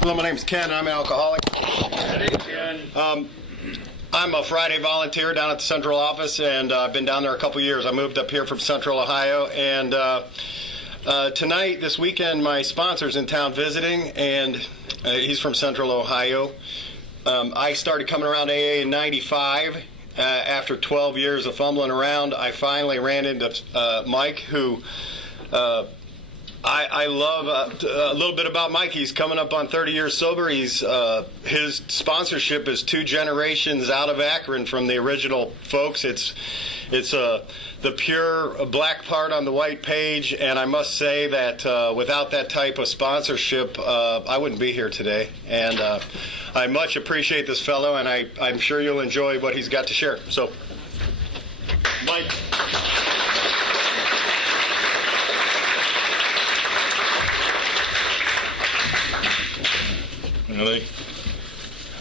Hello, my name's Ken. I'm an alcoholic. Hey, Ken. I'm a Friday volunteer down at the central office, and I've been down there a couple years. I moved up here from Central Ohio, and tonight, this weekend, my sponsor's in town visiting, and he's from Central Ohio. I started coming around AA in '95. After 12 years of fumbling around, I finally ran into Mike, who I love. A little bit about Mike. He's coming up on 30 years sober. He's his sponsorship is 2 generations out of Akron from the original folks. It's the pure black part on the white page, and I must say that without that type of sponsorship, I wouldn't be here today. And I much appreciate this fellow, and I'm sure you'll enjoy what he's got to share. So, Mike.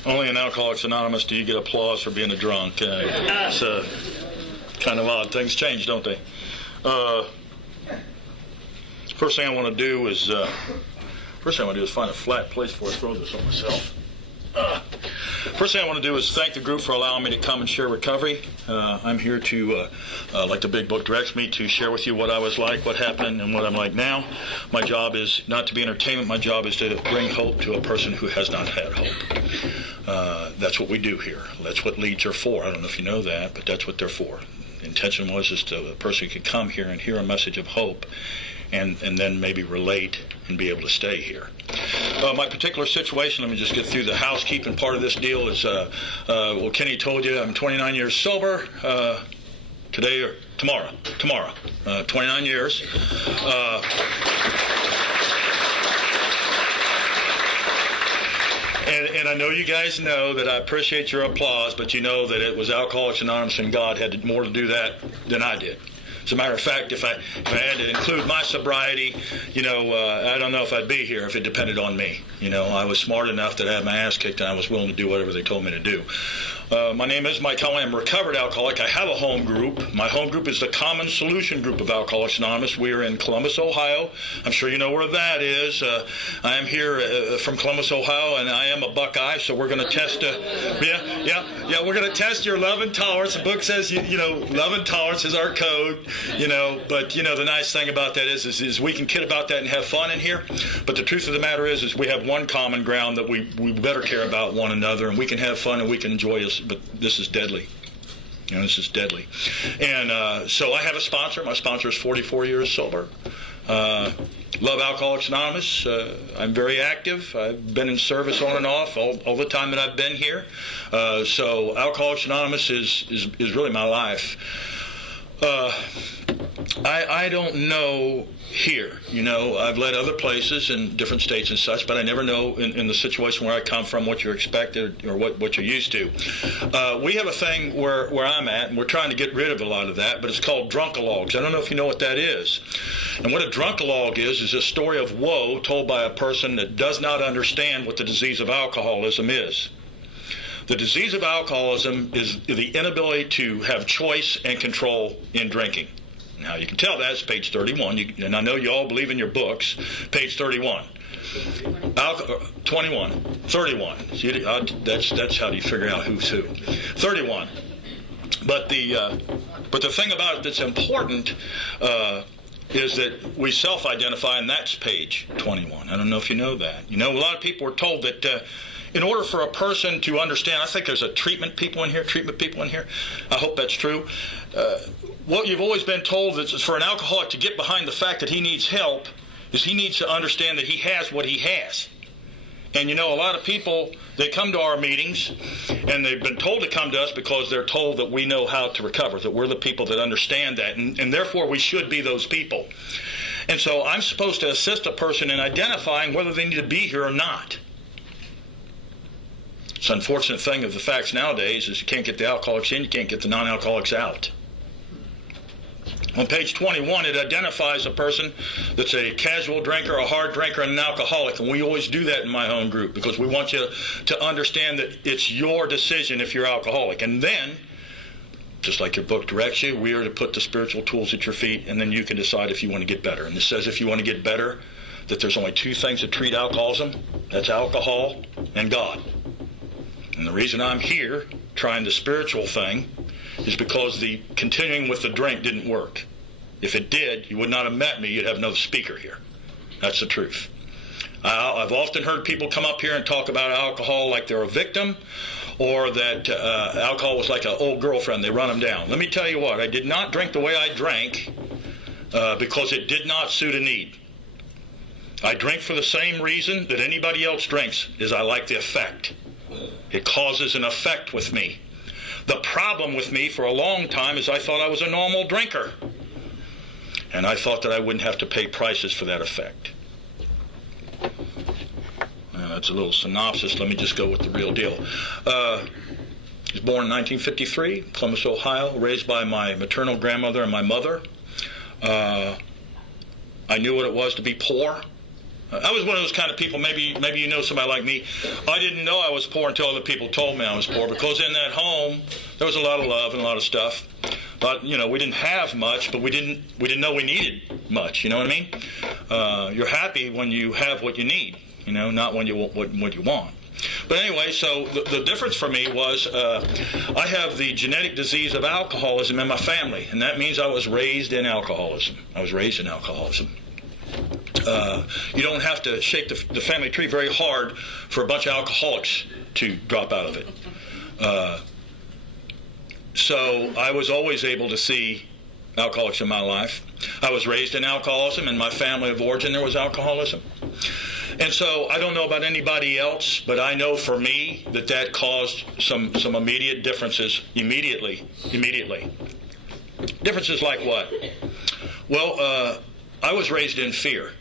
Only in Alcoholics Anonymous do you get applause for being a drunk. It's kind of odd. Things change, don't they? First thing I want to do is find a flat place before I throw this on myself. First thing I want to do is thank the group for allowing me to come and share recovery. I'm here to, like the big book directs me, to share with you what I was like, what happened, and what I'm like now. My job is not to be entertainment. My job is to bring hope to a person who has not had hope. That's what we do here. That's what leads are for. I don't know if you know that, but that's what they're for. The intention was is to a person can come here and hear a message of hope, and then maybe relate and be able to stay here. My particular situation, let me just get through the housekeeping part of this deal, is, well, Kenny told you I'm 29 years sober, today or tomorrow, 29 years. And I know you guys know that I appreciate your applause, but you know that it was Alcoholics Anonymous and God had more to do that than I did. As a matter of fact, if I had to include my sobriety, I don't know if I'd be here if it depended on me. I was smart enough that I had my ass kicked and I was willing to do whatever they told me to do. My name is Mike Conley. I'm a recovered alcoholic. I have a home group. My home group is the Common Solution Group of Alcoholics Anonymous. We are in Columbus, Ohio. I'm sure you know where that is. I am here from Columbus, Ohio, and I am a Buckeye, so we're going to test, we're going to test your love and tolerance. The book says, love and tolerance is our code, but the nice thing about that is we can kid about that and have fun in here, but the truth of the matter is we have one common ground that we better care about one another, and we can have fun and we can enjoy us. But this is deadly. This is deadly. And so I have a sponsor. My sponsor is 44 years sober. Love Alcoholics Anonymous. I'm very active. I've been in service on and off all the time that I've been here. So Alcoholics Anonymous is really my life. I don't know here. I've led other places in different states and such, but I never know in the situation where I come from what you're expected or what you're used to. We have a thing where I'm at, and we're trying to get rid of a lot of that, but it's called drunkalogs. I don't know if you know what that is. And what a drunkalog is a story of woe told by a person that does not understand what the disease of alcoholism is. The disease of alcoholism is the inability to have choice and control in drinking. Now, you can tell that's page 31, and I know you all believe in your books, page 31. 21, 31. See, that's how you figure out who's who. 31. But the thing about it that's important is that we self-identify, and that's page 21. I don't know if you know that. A lot of people are told that in order for a person to understand, I think there's a treatment people in here. I hope that's true. What you've always been told is for an alcoholic to get behind the fact that he needs help is he needs to understand that he has what he has. And a lot of people, they come to our meetings, and they've been told to come to us because they're told that we know how to recover, that we're the people that understand that, and therefore we should be those people. And so I'm supposed to assist a person in identifying whether they need to be here or not. It's an unfortunate thing of the facts nowadays is you can't get the alcoholics in, you can't get the non-alcoholics out. On page 21, it identifies a person that's a casual drinker, a hard drinker, and an alcoholic. And we always do that in my own group because we want you to understand that it's your decision if you're alcoholic. And then, just like your book directs you, we are to put the spiritual tools at your feet, and then you can decide if you want to get better. And it says if you want to get better, that there's only two things that treat alcoholism. That's alcohol and God. And the reason I'm here trying the spiritual thing is because the continuing with the drink didn't work. If it did, you would not have met me. You'd have another speaker here. That's the truth. I've often heard people come up here and talk about alcohol like they're a victim, or that alcohol was like an old girlfriend. They run them down. Let me tell you what. I did not drink the way I drank because it did not suit a need. I drink for the same reason that anybody else drinks, is I like the effect. It causes an effect with me. The problem with me for a long time is I thought I was a normal drinker. And I thought that I wouldn't have to pay prices for that effect. That's a little synopsis. Let me just go with the real deal. I was born in 1953, Columbus, Ohio, raised by my maternal grandmother and my mother. I knew what it was to be poor. I was one of those kind of people, maybe you know somebody like me. I didn't know I was poor until other people told me I was poor, because in that home there was a lot of love and a lot of stuff. But we didn't have much, but we didn't know we needed much. You know what I mean? You're happy when you have what you need, not when you what you want. But anyway, so the difference for me was I have the genetic disease of alcoholism in my family, and that means I was raised in alcoholism. You don't have to shake the family tree very hard for a bunch of alcoholics to drop out of it. So I was always able to see alcoholics in my life. I was raised in alcoholism. In my family of origin, there was alcoholism. And so I don't know about anybody else, but I know for me that caused some immediate differences immediately. Differences like what? Well, I was raised in fear.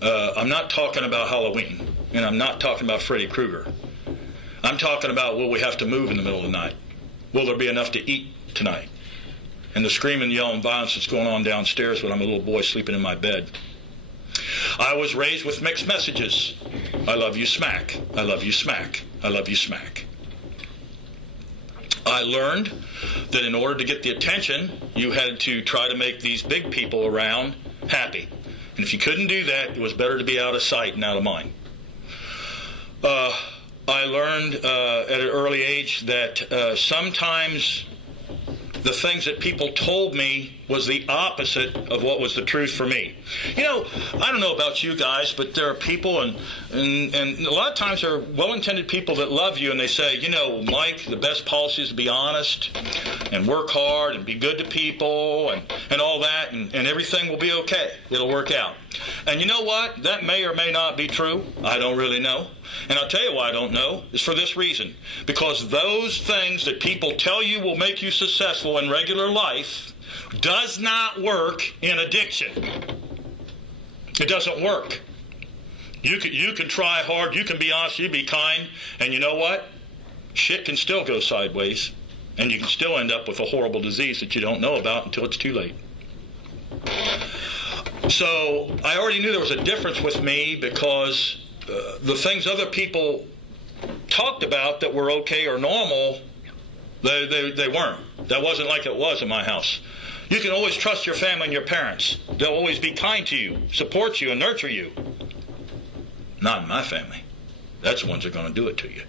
I'm not talking about Halloween, and I'm not talking about Freddy Krueger. I'm talking about, will we have to move in the middle of the night? Will there be enough to eat tonight? And the screaming, yelling, violence that's going on downstairs when I'm a little boy sleeping in my bed. I was raised with mixed messages. I love you, smack. I love you, smack. I love you, smack. I learned that in order to get the attention, you had to try to make these big people around happy. And if you couldn't do that, it was better to be out of sight and out of mind. I learned at an early age that sometimes the things that people told me was the opposite of what was the truth for me. I don't know about you guys, but there are people, and a lot of times there are well-intended people that love you, and they say, Mike, the best policy is to be honest and work hard and be good to people and all that, and everything will be okay. It'll work out. And you know what? That may or may not be true. I don't really know. And I'll tell you why I don't know. It's for this reason. Because those things that people tell you will make you successful in regular life does not work in addiction. It doesn't work. You can try hard, you can be honest, you be kind, and you know what? Shit can still go sideways, and you can still end up with a horrible disease that you don't know about until it's too late. So I already knew there was a difference with me, because the things other people talked about that were okay or normal, they weren't. That wasn't like it was in my house. You can always trust your family and your parents. They'll always be kind to you, support you, and nurture you. Not in my family. That's the ones that are going to do it to you.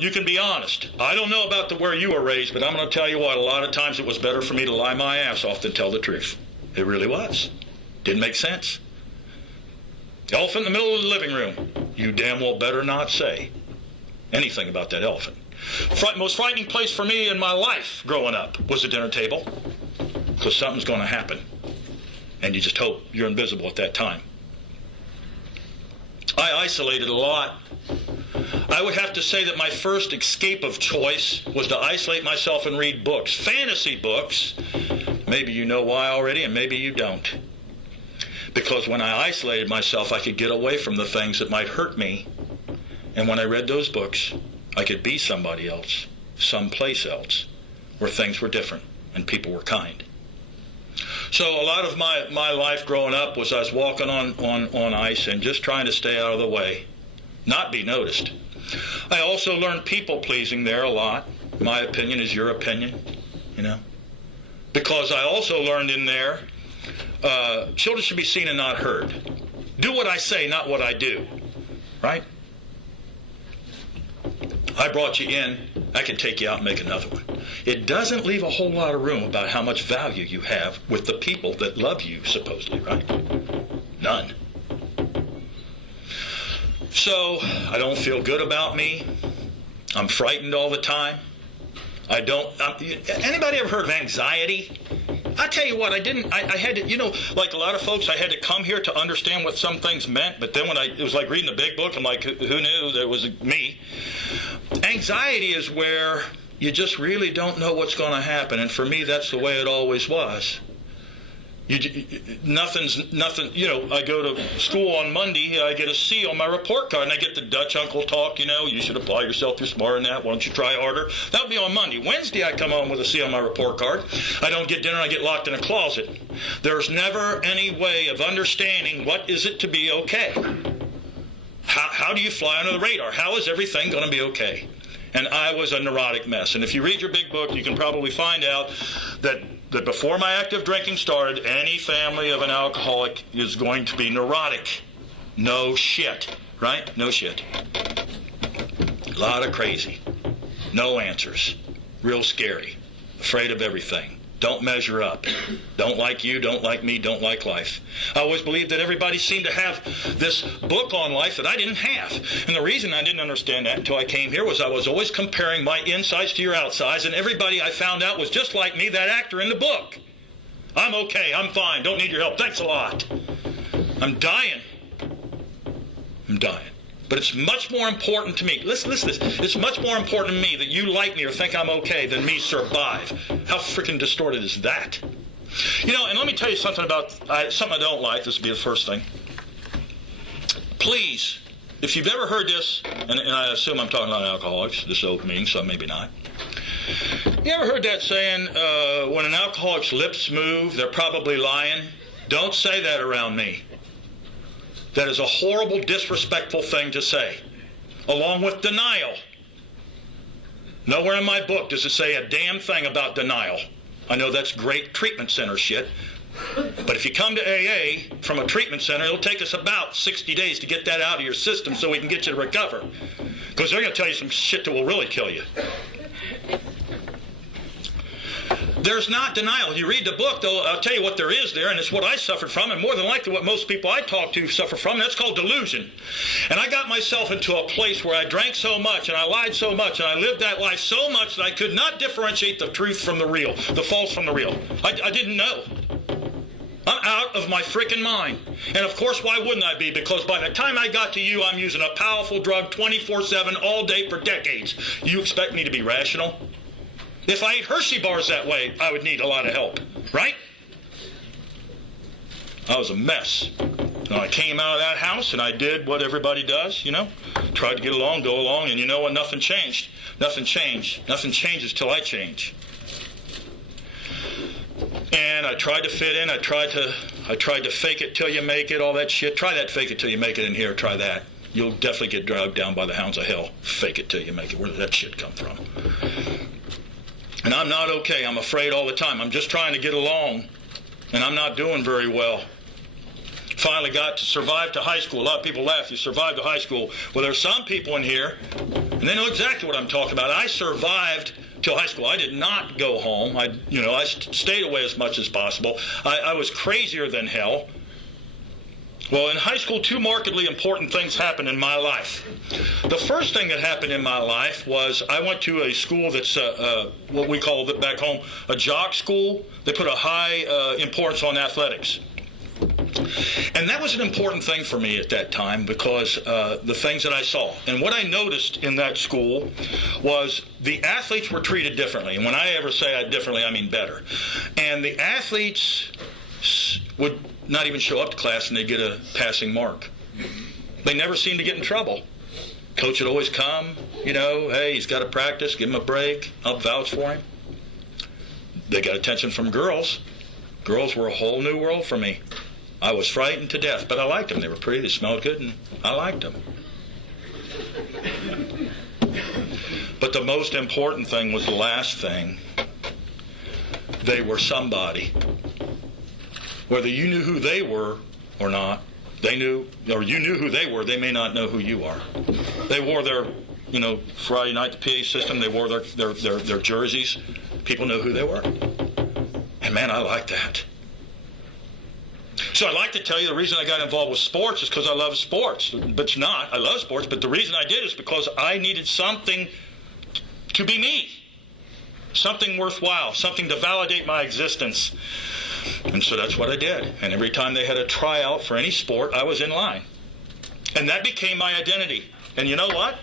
You can be honest. I don't know about where you were raised, but I'm going to tell you what, a lot of times it was better for me to lie my ass off than tell the truth. It really was. Didn't make sense. Elephant in the middle of the living room. You damn well better not say anything about that elephant. Most frightening place for me in my life growing up was the dinner table, because something's going to happen, and you just hope you're invisible at that time. I isolated a lot. I would have to say that my first escape of choice was to isolate myself and read books, fantasy books. Maybe you know why already, and maybe you don't. Because when I isolated myself, I could get away from the things that might hurt me. And when I read those books, I could be somebody else, someplace else, where things were different and people were kind. So a lot of my life growing up was I was walking on ice and just trying to stay out of the way, not be noticed. I also learned people-pleasing there a lot. My opinion is your opinion, Because I also learned in there children should be seen and not heard. Do what I say, not what I do. Right? I brought you in. I can take you out and make another one. It doesn't leave a whole lot of room about how much value you have with the people that love you, supposedly, right? None. So, I don't feel good about me. I'm frightened all the time. Anybody ever heard of anxiety? I tell you what, I had to, like a lot of folks, I had to come here to understand what some things meant, but then it was like reading the big book, I'm like, who knew that it was me? Anxiety is where you just really don't know what's going to happen, and for me, that's the way it always was. Nothing. I go to school on Monday. I get a C on my report card, and I get the Dutch uncle talk. You should apply yourself. You're smarter than that. Why don't you try harder? That would be on Monday. Wednesday, I come home with a C on my report card. I don't get dinner. I get locked in a closet. There's never any way of understanding what is it to be okay. How do you fly under the radar? How is everything going to be okay? And I was a neurotic mess. And if you read your big book, you can probably find out that before my active drinking started, any family of an alcoholic is going to be neurotic. No shit, right? No shit. A lot of crazy. No answers. Real scary. Afraid of everything. Don't measure up. Don't like you, don't like me, don't like life. I always believed that everybody seemed to have this book on life that I didn't have. And the reason I didn't understand that until I came here was I was always comparing my insides to your outsides, and everybody I found out was just like me, that actor in the book. I'm okay, I'm fine, don't need your help, thanks a lot. I'm dying. But it's much more important to me. Listen to this. It's much more important to me that you like me or think I'm okay than me survive. How freaking distorted is that? And let me tell you something about something I don't like. This will be the first thing. Please, if you've ever heard this, and I assume I'm talking about alcoholics, this open meeting, so maybe not. You ever heard that saying, when an alcoholic's lips move, they're probably lying? Don't say that around me. That is a horrible, disrespectful thing to say, along with denial. Nowhere in my book does it say a damn thing about denial. I know that's great treatment center shit, but if you come to AA from a treatment center, it'll take us about 60 days to get that out of your system so we can get you to recover, because they're going to tell you some shit that will really kill you. There's not denial. You read the book, though, I'll tell you what there is there, and it's what I suffered from, and more than likely what most people I talk to suffer from, and that's called delusion. And I got myself into a place where I drank so much, and I lied so much, and I lived that life so much that I could not differentiate the truth from the real, the false from the real. I didn't know. I'm out of my freaking mind. And of course, why wouldn't I be? Because by the time I got to you, I'm using a powerful drug 24/7 all day for decades. You expect me to be rational? If I ate Hershey bars that way, I would need a lot of help, right? I was a mess. I came out of that house and I did what everybody does, tried to get along, go along, and you know what? Nothing changed. Nothing changed. Nothing changes till I change. And I tried to fit in. I tried to fake it till you make it, all that shit. Try that fake it till you make it in here. Try that. You'll definitely get dragged down by the hounds of hell. Fake it till you make it. Where did that shit come from? And I'm not okay. I'm afraid all the time. I'm just trying to get along, and I'm not doing very well. Finally got to survive to high school. A lot of people laugh. You survived to high school. Well, there's some people in here, and they know exactly what I'm talking about. I survived till high school. I did not go home. I stayed away as much as possible. I was crazier than hell. Well, in high school, two markedly important things happened in my life. The first thing that happened in my life was I went to a school that's what we call back home a jock school. They put a high importance on athletics. And that was an important thing for me at that time because the things that I saw. And what I noticed in that school was the athletes were treated differently. And when I ever say differently, I mean better. And the athletes would not even show up to class and they'd get a passing mark. They never seemed to get in trouble. Coach would always come, hey, he's got to practice, give him a break, I'll vouch for him. They got attention from girls. Girls were a whole new world for me. I was frightened to death, but I liked them. They were pretty, they smelled good, and I liked them. But the most important thing was the last thing. They were somebody. Whether you knew who they were or not, they knew, or you knew who they were, they may not know who you are. They wore their, Friday night, the PA system, they wore their jerseys. People knew who they were. And man, I like that. So I'd like to tell you the reason I got involved with sports is because I love sports. But it's not. I love sports, but the reason I did is because I needed something to be me. Something worthwhile, something to validate my existence. And so that's what I did. And every time they had a tryout for any sport, I was in line. And that became my identity. And you know what?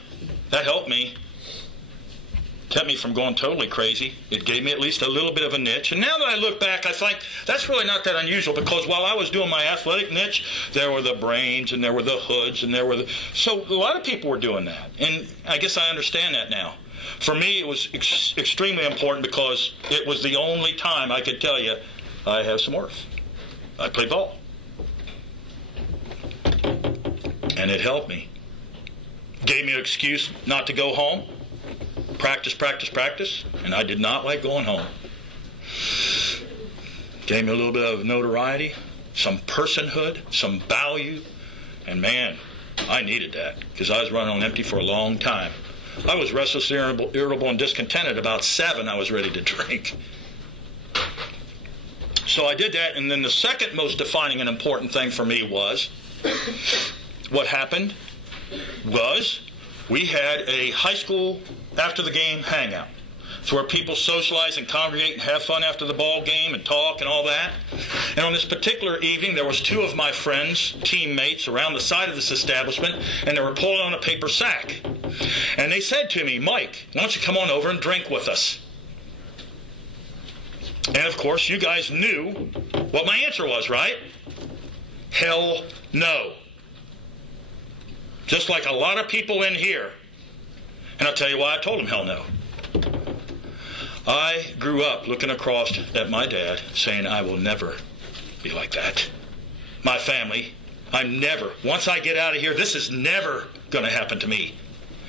That helped me. Kept me from going totally crazy. It gave me at least a little bit of a niche. And now that I look back, I think that's really not that unusual, because while I was doing my athletic niche, there were the Brains and there were the Hoods and there were so a lot of people were doing that. And I guess I understand that now. For me, it was extremely important because it was the only time I could tell you I have some worth. I play ball. And it helped me. Gave me an excuse not to go home. Practice, practice, practice. And I did not like going home. Gave me a little bit of notoriety, some personhood, some value. And man, I needed that because I was running on empty for a long time. I was restless, irritable, and discontented. About 7, I was ready to drink. So I did that, and then the second most defining and important thing for me was, what happened was we had a high school after the game hangout. It's where people socialize and congregate and have fun after the ball game and talk and all that. And on this particular evening, there was 2 of my friends, teammates, around the side of this establishment, and they were pulling on a paper sack. And they said to me, "Mike, why don't you come on over and drink with us?" And of course, you guys knew what my answer was, right? Hell no. Just like a lot of people in here. And I'll tell you why I told them hell no. I grew up looking across at my dad saying, I will never be like that. My family, I'm never, once I get out of here, this is never going to happen to me.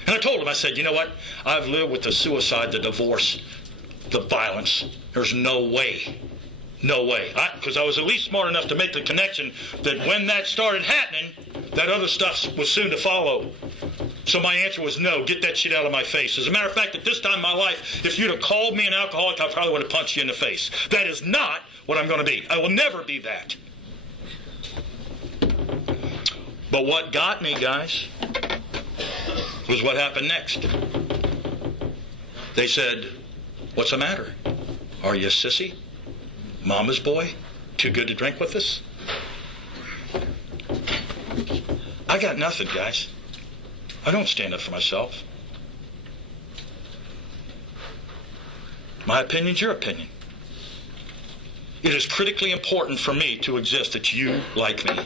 And I told him, I said, you know what? I've lived with the suicide, the divorce, the violence. There's no way. No way. Because I was at least smart enough to make the connection that when that started happening, that other stuff was soon to follow. So my answer was no, get that shit out of my face. As a matter of fact, at this time in my life, if you'd have called me an alcoholic, I probably would have punched you in the face. That is not what I'm going to be. I will never be that. But what got me, guys, was what happened next. They said, what's the matter? Are you a sissy? Mama's boy? Too good to drink with us? I got nothing, guys. I don't stand up for myself. My opinion's your opinion. It is critically important for me to exist that you like me.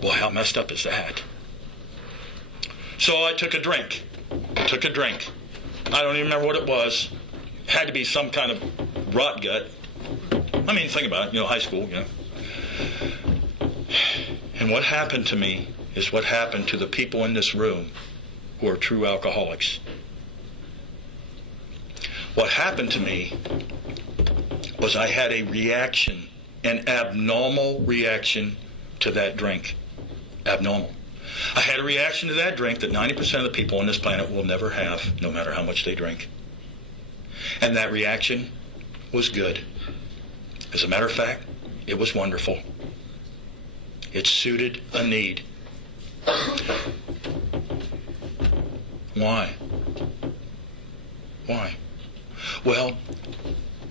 Boy, how messed up is that? So I took a drink. I don't even remember what it was. It had to be some kind of rot gut. I mean, think about it, high school, And what happened to me is what happened to the people in this room who are true alcoholics. What happened to me was I had a reaction, an abnormal reaction to that drink. Abnormal. I had a reaction to that drink that 90% of the people on this planet will never have, no matter how much they drink. And that reaction was good. As a matter of fact, it was wonderful. It suited a need. Why? Why? Well,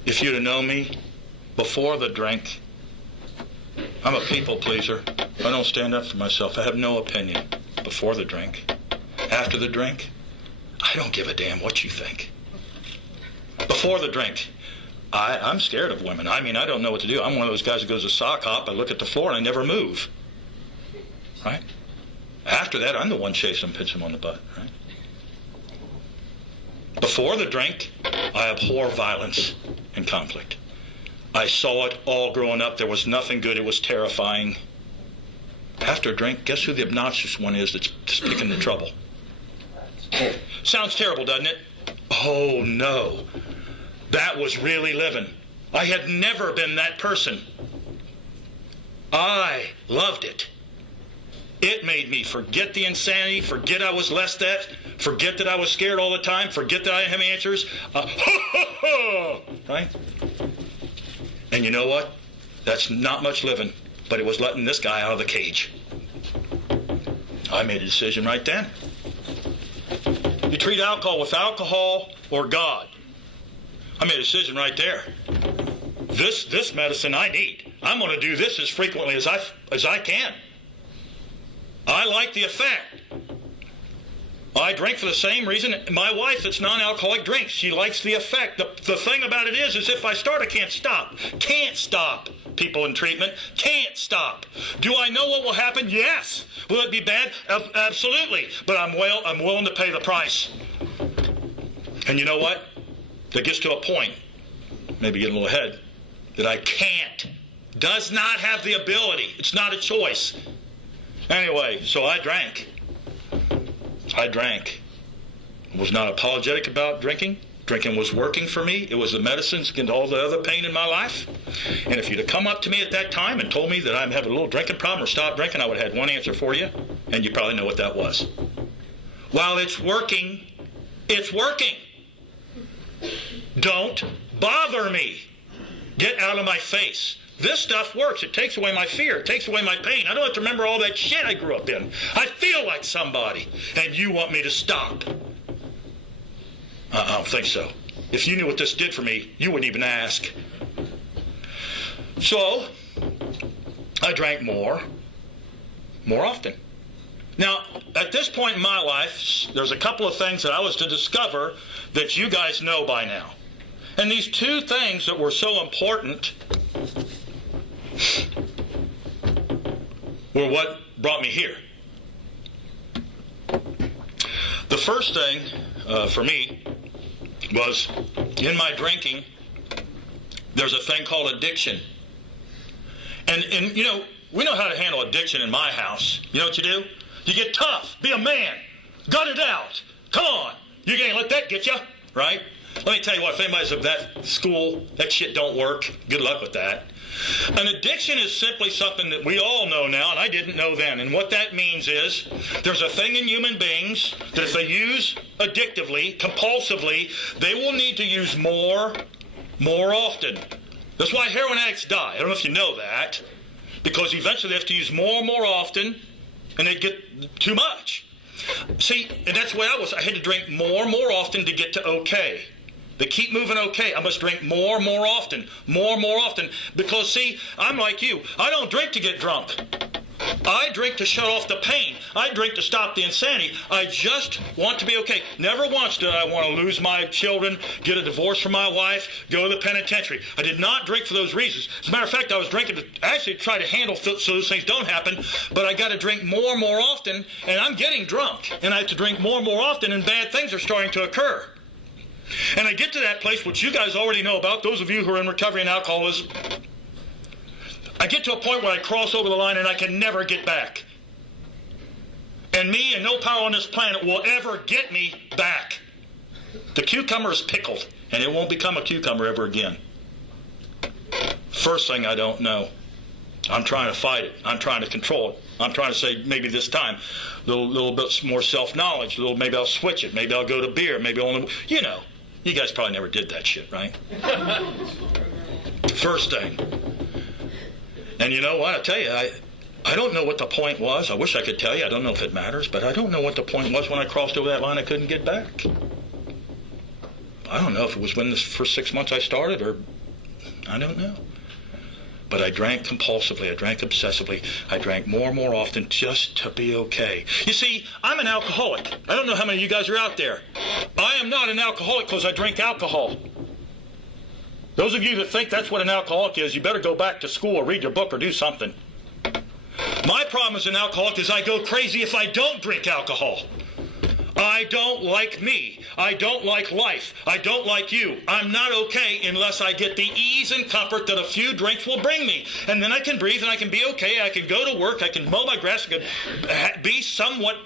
if you'd have known me before the drink, I'm a people pleaser. I don't stand up for myself. I have no opinion before the drink. After the drink, I don't give a damn what you think. Before the drink, I'm scared of women. I mean, I don't know what to do. I'm one of those guys who goes to sock hop. I look at the floor and I never move. Right? After that, I'm the one chasing them, pinching them on the butt. Right? Before the drink, I abhor violence and conflict. I saw it all growing up. There was nothing good. It was terrifying. After a drink, guess who the obnoxious one is that's picking the trouble? Sounds terrible, doesn't it? Oh, no. That was really living. I had never been that person. I loved it. It made me forget the insanity, forget I was less that, forget that I was scared all the time, forget that I didn't have answers. Right? And you know what? That's not much living, but it was letting this guy out of the cage. I made a decision right then. You treat alcohol with alcohol or God. I made a decision right there. This medicine I need. I'm going to do this as frequently as I can. I like the effect. I drink for the same reason. My wife that's non-alcoholic drinks. She likes the effect. The thing about it is if I start, I can't stop. Can't stop. People in treatment can't stop. Do I know what will happen? Yes. Will it be bad? Absolutely. But I'm willing to pay the price. And you know what? That gets to a point, maybe getting a little ahead, that I can't. Does not have the ability. It's not a choice. Anyway, so I drank. I was not apologetic about drinking. Drinking was working for me. It was the medicines against all the other pain in my life. And if you'd have come up to me at that time and told me that I'm having a little drinking problem or stop drinking, I would have had one answer for you. And you probably know what that was. While it's working, it's working. Don't bother me. Get out of my face. This stuff works. It takes away my fear. It takes away my pain. I don't have to remember all that shit I grew up in. I feel like somebody. And you want me to stop. I don't think so. If you knew what this did for me, you wouldn't even ask. So, I drank more often. Now, at this point in my life, there's a couple of things that I was to discover that you guys know by now. And these two things that were so important were what brought me here. The first thing for me was in my drinking, there's a thing called addiction. And you know, we know how to handle addiction in my house. You know what you do? You get tough. Be a man. Gut it out. Come on. You can't let that get you, right? Let me tell you what, if anybody's of that school, that shit don't work. Good luck with that. An addiction is simply something that we all know now, and I didn't know then. And what that means is there's a thing in human beings that if they use addictively, compulsively, they will need to use more often. That's why heroin addicts die. I don't know if you know that. Because eventually they have to use more and more often, and they get too much. See, and that's the way I was. I had to drink more often to get to okay. They keep moving okay. I must drink more often. More often. Because, see, I'm like you. I don't drink to get drunk. I drink to shut off the pain. I drink to stop the insanity. I just want to be okay. Never once did I want to lose my children, get a divorce from my wife, go to the penitentiary. I did not drink for those reasons. As a matter of fact, I was drinking to actually try to handle so those things don't happen, but I got to drink more often, and I'm getting drunk. And I have to drink more often, and bad things are starting to occur. And I get to that place, which you guys already know about, those of you who are in recovery and alcoholism. I get to a point where I cross over the line and I can never get back. And me and no power on this planet will ever get me back. The cucumber is pickled, and it won't become a cucumber ever again. First thing I don't know. I'm trying to fight it. I'm trying to control it. I'm trying to say maybe this time a little bit more self-knowledge. Maybe I'll switch it. Maybe I'll go to beer. Maybe I'll, you know. You guys probably never did that shit, right? First thing. And you know what? I tell you, I don't know what the point was. I wish I could tell you. I don't know if it matters, but I don't know what the point was when I crossed over that line. I couldn't get back. I don't know if it was when the first 6 months I started, or I don't know. But I drank compulsively. I drank obsessively. I drank more often just to be okay. You see, I'm an alcoholic. I don't know how many of you guys are out there. I am not an alcoholic because I drink alcohol. Those of you that think that's what an alcoholic is, you better go back to school or read your book or do something. My problem as an alcoholic is I go crazy if I don't drink alcohol. I don't like me. I don't like life. I don't like you. I'm not okay unless I get the ease and comfort that a few drinks will bring me. And then I can breathe and I can be okay. I can go to work. I can mow my grass. I can be somewhat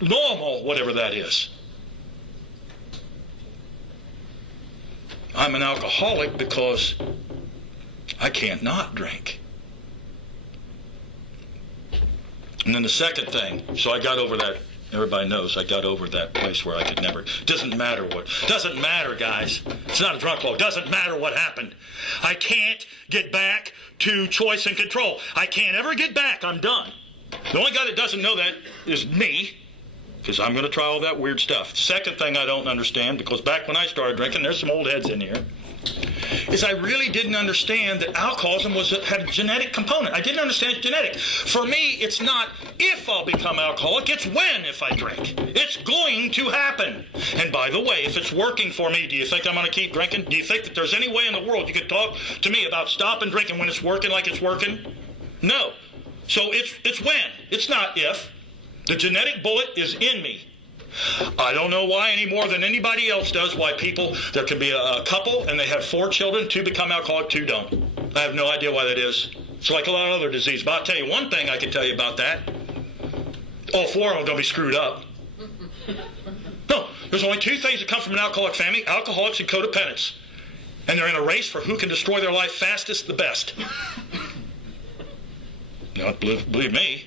normal, whatever that is. I'm an alcoholic because I can't not drink. And then the second thing, so I got over that. Everybody knows I got over that place where I could never. Doesn't matter what. Doesn't matter, guys. It's not a drunk law. Doesn't matter what happened. I can't get back to choice and control. I can't ever get back. I'm done. The only guy that doesn't know that is me, because I'm going to try all that weird stuff. Second thing I don't understand, because back when I started drinking, there's some old heads in here, is I really didn't understand that alcoholism had a genetic component. I didn't understand it's genetic. For me, it's not if I'll become alcoholic, it's when if I drink. It's going to happen. And by the way, if it's working for me, do you think I'm going to keep drinking? Do you think that there's any way in the world you could talk to me about stopping drinking when it's working like it's working? No. So it's when. It's not if. The genetic bullet is in me. I don't know why any more than anybody else does, why people, there can be a couple and they have 4 children, 2 become alcoholic, 2 don't. I have no idea why that is. It's like a lot of other diseases. But I'll tell you one thing I can tell you about that. All 4 of them are going to be screwed up. No, there's only 2 things that come from an alcoholic family, alcoholics and codependents. And they're in a race for who can destroy their life fastest, the best. You know, believe me.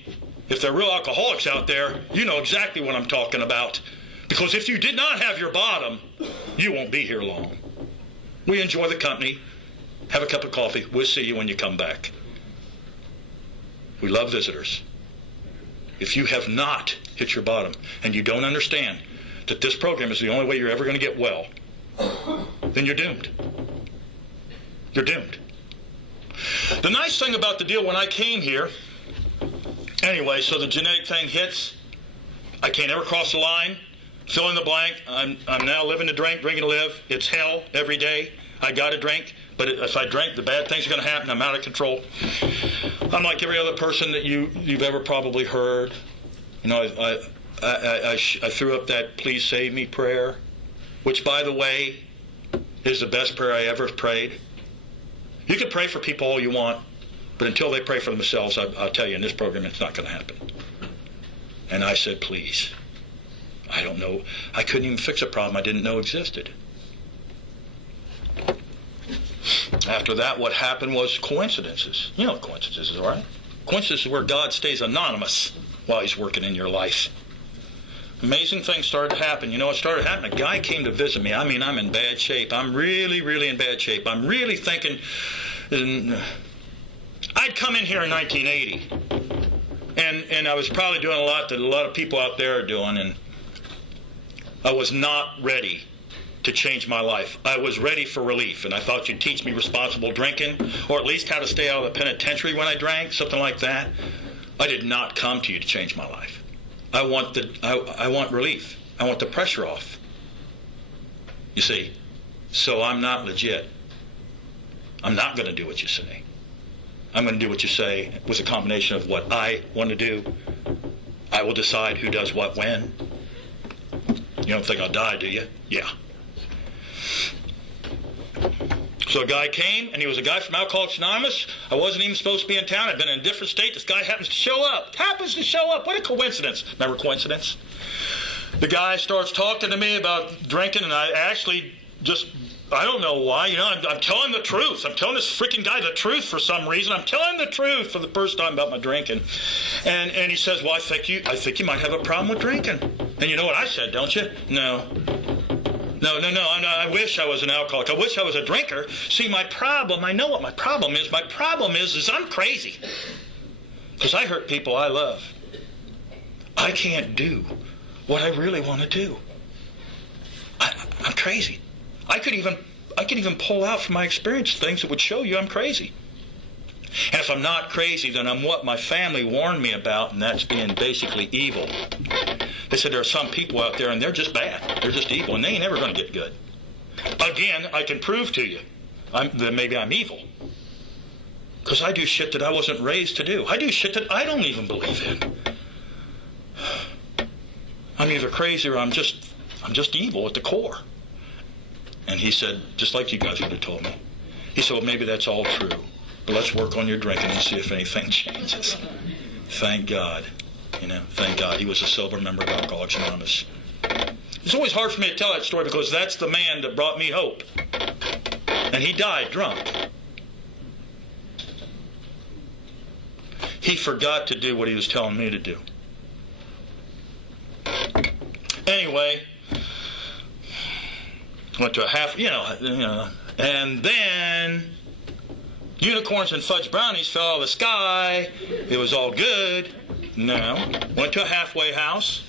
If they're real alcoholics out there, you know exactly what I'm talking about. Because if you did not have your bottom, you won't be here long. We enjoy the company. Have a cup of coffee. We'll see you when you come back. We love visitors. If you have not hit your bottom and you don't understand that this program is the only way you're ever going to get well, then you're doomed. You're doomed. The nice thing about the deal when I came here, anyway, so the genetic thing hits. I can't ever cross the line. Fill in the blank. I'm now living to drink, drinking to live. It's hell every day. I got to drink. But if I drink, the bad things are going to happen. I'm out of control. I'm like every other person that you've ever probably heard. You know, I threw up that "Please Save Me" prayer, which, by the way, is the best prayer I ever prayed. You can pray for people all you want, but until they pray for themselves, I'll tell you, in this program, it's not going to happen. And I said, please. I don't know. I couldn't even fix a problem I didn't know existed. After that, what happened was coincidences. You know what coincidences are, right? Coincidences is where God stays anonymous while he's working in your life. Amazing things started to happen. You know what started happening? A guy came to visit me. I mean, I'm in bad shape. I'm really, really in bad shape. I'm really thinking... I'd come in here in 1980, and I was probably doing a lot that a lot of people out there are doing, and I was not ready to change my life. I was ready for relief, and I thought you'd teach me responsible drinking, or at least how to stay out of the penitentiary when I drank, something like that. I did not come to you to change my life. I want relief. I want the pressure off. You see, so I'm not legit. I'm not going to do what you say. I'm going to do what you say with a combination of what I want to do. I will decide who does what when. You don't think I'll die, do you? Yeah. So a guy came, and he was a guy from Alcoholics Anonymous. I wasn't even supposed to be in town. I'd been in a different state. This guy happens to show up. What a coincidence. Remember coincidence? The guy starts talking to me about drinking, and I actually just... I don't know why. You know, I'm telling the truth. I'm telling this freaking guy the truth for some reason. I'm telling the truth for the first time about my drinking. And he says, well, I think you might have a problem with drinking. And you know what I said, don't you? No. I wish I was an alcoholic. I wish I was a drinker. See, my problem, I know what my problem is. My problem is I'm crazy. Because I hurt people I love. I can't do what I really want to do. I'm crazy. I could even pull out from my experience things that would show you I'm crazy. And if I'm not crazy, then I'm what my family warned me about, and that's being basically evil. They said there are some people out there, and they're just bad. They're just evil, and they ain't never going to get good. Again, I can prove to you that maybe I'm evil. Because I do shit that I wasn't raised to do. I do shit that I don't even believe in. I'm either crazy or I'm just evil at the core. And he said, just like you guys would have told me, he said, well, maybe that's all true, but let's work on your drinking and see if anything changes. Thank God. You know, thank God he was a sober member of Alcoholics Anonymous. It's always hard for me to tell that story because that's the man that brought me hope. And he died drunk. he forgot to do what he was telling me to do. Anyway, went to a half, and then unicorns and fudge brownies fell out of the sky. It was all good. No. Went to a halfway house.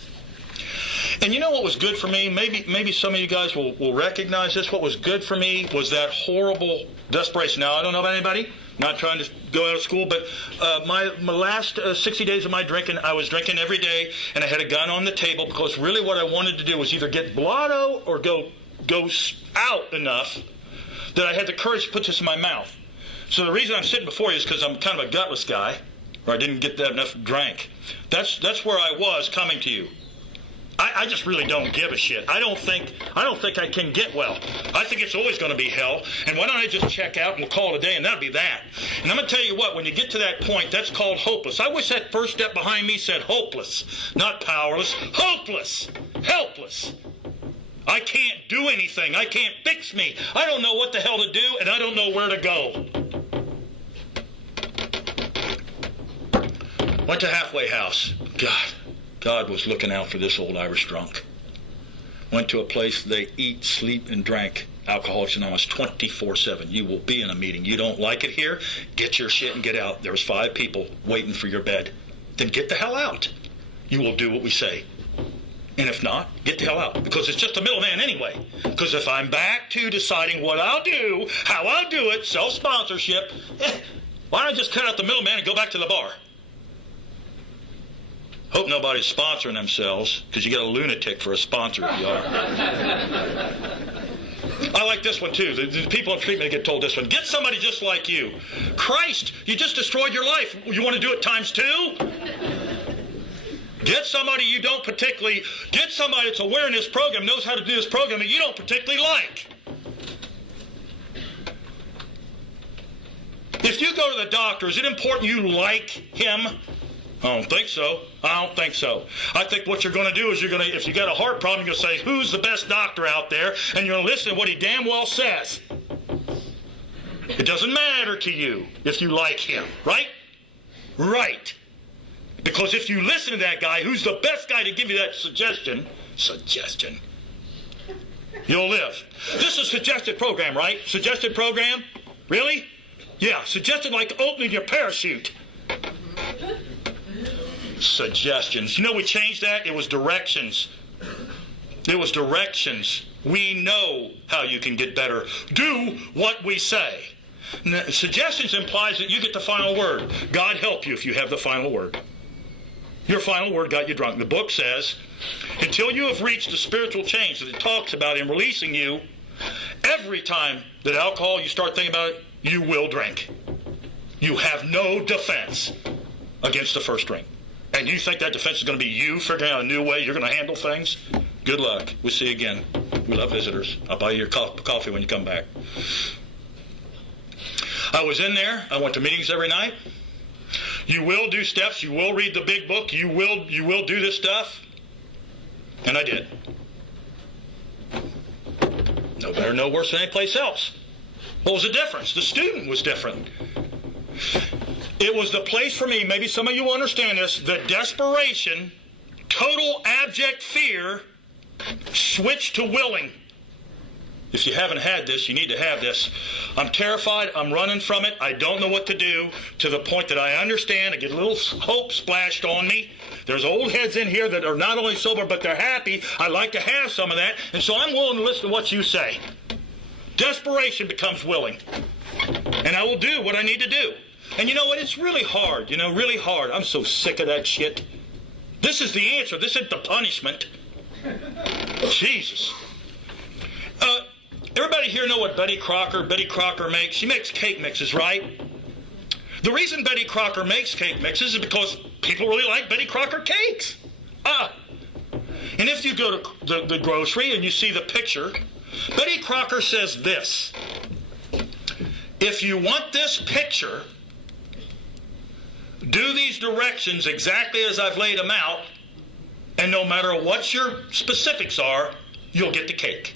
And you know what was good for me? Maybe some of you guys will recognize this. What was good for me was that horrible desperation. Now, I don't know about anybody. Not trying to go out of school, but my last 60 days of my drinking, I was drinking every day, and I had a gun on the table because really what I wanted to do was either get blotto or go out enough that I had the courage to put this in my mouth. So the reason I'm sitting before you is because I'm kind of a gutless guy, or I didn't get that enough drink. That's where I was coming to you. I just really don't give a shit. I don't think I can get well. I think it's always going to be hell. And why don't I just check out and we'll call it a day, and that'll be that. And I'm going to tell you what, when you get to that point, that's called hopeless. I wish that first step behind me said hopeless, not powerless. Hopeless, helpless. I can't do anything. I can't fix me. I don't know what the hell to do, and I don't know where to go. Went to halfway house. God was looking out for this old Irish drunk. Went to a place they eat, sleep, and drank Alcoholics Anonymous 24/7. You will be in a meeting. You don't like it here? Get your shit and get out. There's 5 people waiting for your bed. Then get the hell out. You will do what we say. And if not, get the hell out. Because it's just a middleman anyway. Because if I'm back to deciding what I'll do, how I'll do it, self-sponsorship, why don't I just cut out the middleman and go back to the bar? Hope nobody's sponsoring themselves, because you get a lunatic for a sponsor if you are. I like this one too. The people in treatment get told this one. Get somebody just like you. Christ, you just destroyed your life. You want to do it times 2? Get somebody you don't particularly, get somebody that's aware in this program, knows how to do this program that you don't particularly like. If you go to the doctor, is it important you like him? I don't think so. I don't think so. I think what you're going to do is if you got a heart problem, you're going to say, who's the best doctor out there? And you're going to listen to what he damn well says. It doesn't matter to you if you like him, right? Right. Because if you listen to that guy, who's the best guy to give you that suggestion, you'll live. This is a suggested program, right? Suggested program? Really? Yeah, suggested like opening your parachute. Suggestions. You know we changed that? It was directions. It was directions. We know how you can get better. Do what we say. Now, suggestions implies that you get the final word. God help you if you have the final word. Your final word got you drunk. The book says, until you have reached the spiritual change that it talks about in releasing you, every time that alcohol, you start thinking about it, you will drink. You have no defense against the first drink. And you think that defense is going to be you figuring out a new way you're going to handle things? Good luck. We'll see you again. We love visitors. I'll buy you your coffee when you come back. I was in there. I went to meetings every night. You will do steps. You will read the big book. You will do this stuff. And I did. No better, no worse than any place else. What was the difference? The student was different. It was the place for me, maybe some of you will understand this, the desperation, total abject fear, switched to willing. If you haven't had this, you need to have this. I'm terrified, I'm running from it, I don't know what to do, to the point that I understand, I get a little hope splashed on me. There's old heads in here that are not only sober, but they're happy. I like to have some of that, and so I'm willing to listen to what you say. Desperation becomes willing. And I will do what I need to do. And you know what? It's really hard, really hard. I'm so sick of that shit. This is the answer. This isn't the punishment. Jesus. Everybody here know what Betty Crocker makes? She makes cake mixes, right? The reason Betty Crocker makes cake mixes is because people really like Betty Crocker cakes. And if you go to the grocery and you see the picture, Betty Crocker says this. If you want this picture, do these directions exactly as I've laid them out, and no matter what your specifics are, you'll get the cake.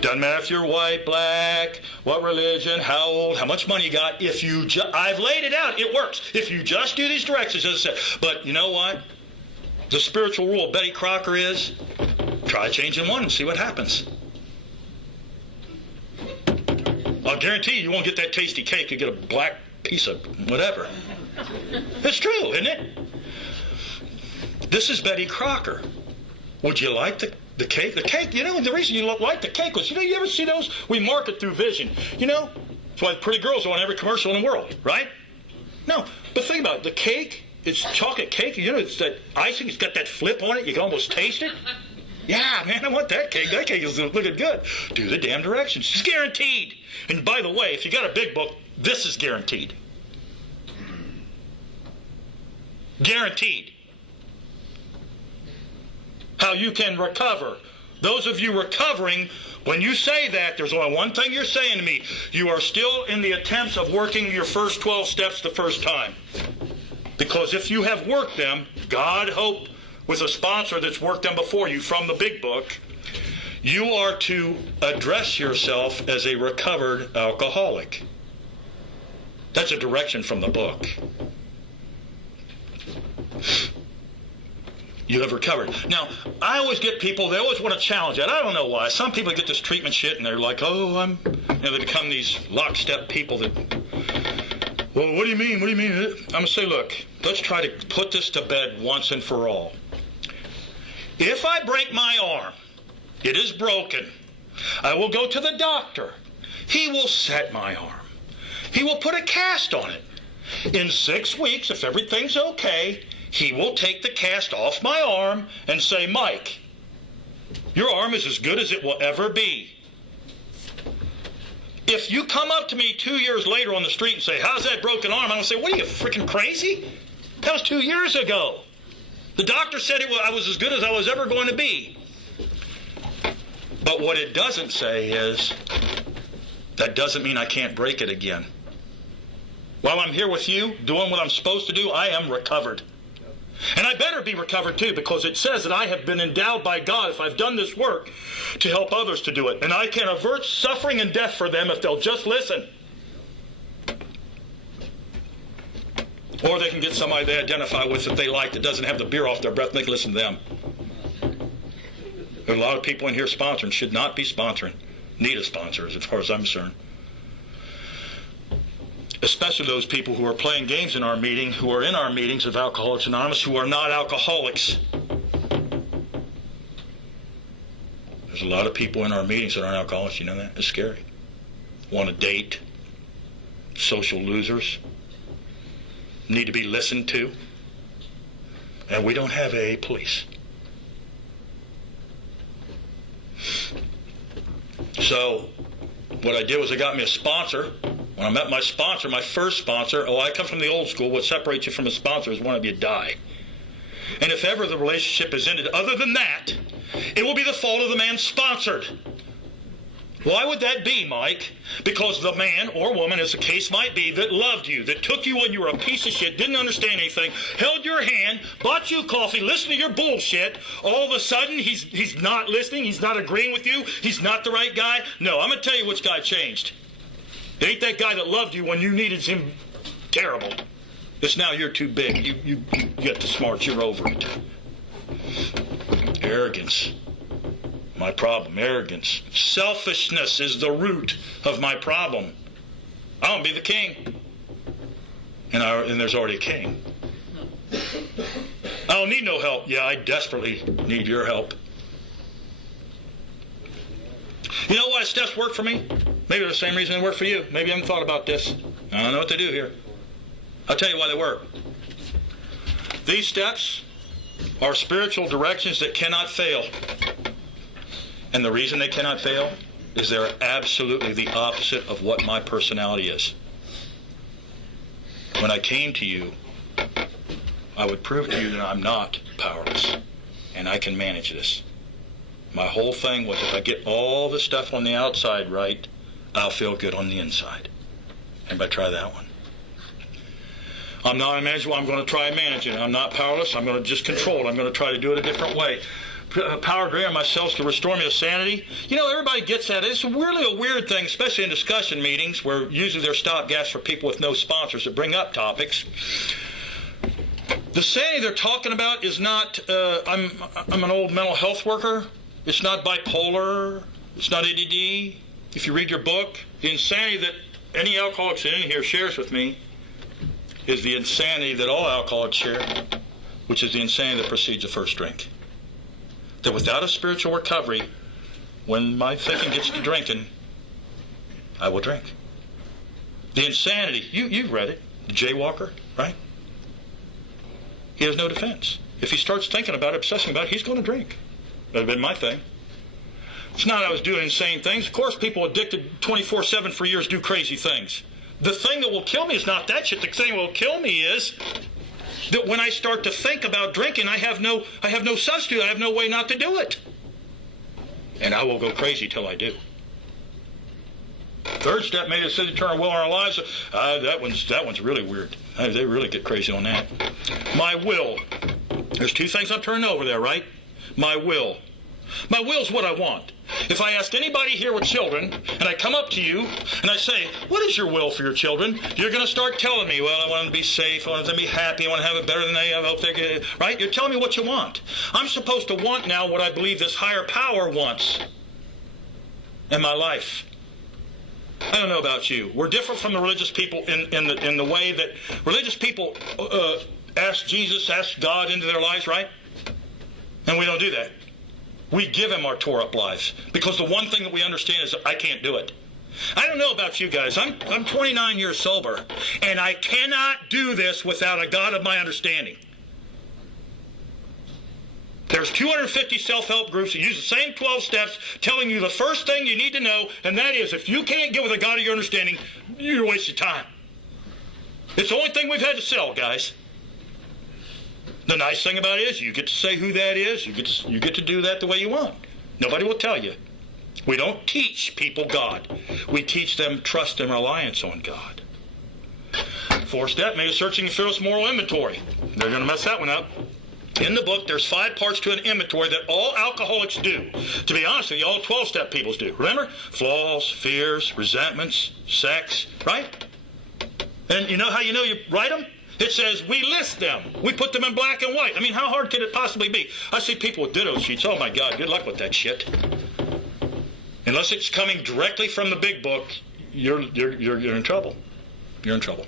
Doesn't matter if you're white, black, what religion, how old, how much money you got. If you I've laid it out. It works. If you just do these directions, as I said. But you know what? The spiritual rule of Betty Crocker is, try changing one and see what happens. I'll guarantee you won't get that tasty cake. You get a black piece of whatever. It's true, isn't it? This is Betty Crocker. Would you like the cake? The cake, you know, the reason you like the cake was, you ever see those? We market through vision. That's why the pretty girls are on every commercial in the world, right? No, but think about it. The cake, it's chocolate cake. It's that icing. It's got that flip on it. You can almost taste it. Yeah, man, I want that cake. That cake is looking good. Do the damn directions. It's guaranteed. And by the way, if you got a big book, this is guaranteed. Guaranteed. How you can recover. Those of you recovering, when you say that, there's only one thing you're saying to me. You are still in the attempts of working your first 12 steps the first time. Because if you have worked them, God hope, with a sponsor that's worked them before you from the big book, you are to address yourself as a recovered alcoholic. That's a direction from the book. You have recovered. Now, I always get people, they always want to challenge that. I don't know why. Some people get this treatment shit and they're like, they become these lockstep people that, well, what do you mean? What do you mean? I'm going to say, look, let's try to put this to bed once and for all. If I break my arm, it is broken. I will go to the doctor. He will set my arm. He will put a cast on it. In 6 weeks, if everything's okay, he will take the cast off my arm and say, Mike, your arm is as good as it will ever be. If you come up to me 2 years later on the street and say, how's that broken arm? I'm going to say, what are you, freaking crazy? That was 2 years ago. The doctor said I was as good as I was ever going to be. But what it doesn't say is, that doesn't mean I can't break it again. While I'm here with you, doing what I'm supposed to do, I am recovered. And I better be recovered too, because it says that I have been endowed by God, if I've done this work, to help others to do it. And I can avert suffering and death for them if they'll just listen. Or they can get somebody they identify with that they like that doesn't have the beer off their breath and they can listen to them. There are a lot of people in here sponsoring, should not be sponsoring. Need a sponsor, as far as I'm concerned. Especially those people who are playing games in our meeting, who are in our meetings of Alcoholics Anonymous, who are not alcoholics. There's a lot of people in our meetings that aren't alcoholics, you know that? It's scary. Want to date. Social losers. Need to be listened to. And we don't have AA police. So, what I did was I got me a sponsor. When I met my sponsor, my first sponsor, I come from the old school. What separates you from a sponsor is one of you die. And if ever the relationship is ended, other than that, it will be the fault of the man sponsored. Why would that be, Mike? Because the man or woman, as the case might be, that loved you, that took you when you were a piece of shit, didn't understand anything, held your hand, bought you coffee, listened to your bullshit, all of a sudden he's not listening, he's not agreeing with you, he's not the right guy. No, I'm going to tell you which guy changed. It ain't that guy that loved you when you needed him terrible. It's now you're too big. You get the smarts, you're over it. Arrogance. My problem, arrogance. Selfishness is the root of my problem. I want to be the king. And there's already a king. I don't need no help. Yeah, I desperately need your help. You know why steps work for me? Maybe the same reason they work for you. Maybe you haven't thought about this. I don't know what they do here. I'll tell you why they work. These steps are spiritual directions that cannot fail. And the reason they cannot fail is they're absolutely the opposite of what my personality is. When I came to you, I would prove to you that I'm not powerless and I can manage this. My whole thing was if I get all the stuff on the outside right, I'll feel good on the inside. Anybody try that one? I'm not a manager. I'm going to try and manage it. I'm not powerless. I'm going to just control it. I'm going to try to do it a different way. Power greater than myself to restore me to sanity. You know, everybody gets that. It's really a weird thing, especially in discussion meetings where usually they're stopgaps for people with no sponsors that bring up topics. The sanity they're talking about is not, I'm an old mental health worker. It's not bipolar. It's not ADD. If you read your book, the insanity that any alcoholic in here shares with me is the insanity that all alcoholics share, which is the insanity that precedes the first drink. That without a spiritual recovery, when my thinking gets to drinking, I will drink. The insanity, you've read it, the jaywalker, right? He has no defense. If he starts thinking about it, obsessing about it, he's going to drink. That would have been my thing. It's not I was doing insane things. Of course, people addicted 24/7 for years do crazy things. The thing that will kill me is not that shit. The thing that will kill me is that when I start to think about drinking, I have no substitute. I have no way not to do it. And I will go crazy till I do. Third step, made a decision to turn our will in our lives. That one's really weird. They really get crazy on that. My will. There's two things I'm turning over there, right? My will. My will is what I want. If I asked anybody here with children, and I come up to you, and I say, what is your will for your children? You're going to start telling me, well, I want them to be safe, I want them to be happy, I want to have it better than they have, I hope they get it, right? You're telling me what you want. I'm supposed to want now what I believe this higher power wants in my life. I don't know about you. We're different from the religious people in the way that religious people ask Jesus, ask God into their lives, right? And we don't do that. We give him our tore up lives because the one thing that we understand is that I can't do it. I don't know about you guys. I'm 29 years sober, and I cannot do this without a God of my understanding. There's 250 self-help groups that use the same 12 steps telling you the first thing you need to know, and that is if you can't get with a God of your understanding, you're wasting time. It's the only thing we've had to sell, guys. The nice thing about it is you get to say who that is. You get to do that the way you want. Nobody will tell you. We don't teach people God. We teach them trust and reliance on God. Fourth step, make a searching and fearless moral inventory. They're going to mess that one up. In the book, there's 5 parts to an inventory that all alcoholics do. To be honest with you, all 12-step peoples do. Remember? Flaws, fears, resentments, sex, right? And you know how you know you write them? It says we list them. We put them in black and white. I mean, how hard could it possibly be? I see people with ditto sheets. Oh my God, good luck with that shit. Unless it's coming directly from the big book, you're in trouble. You're in trouble.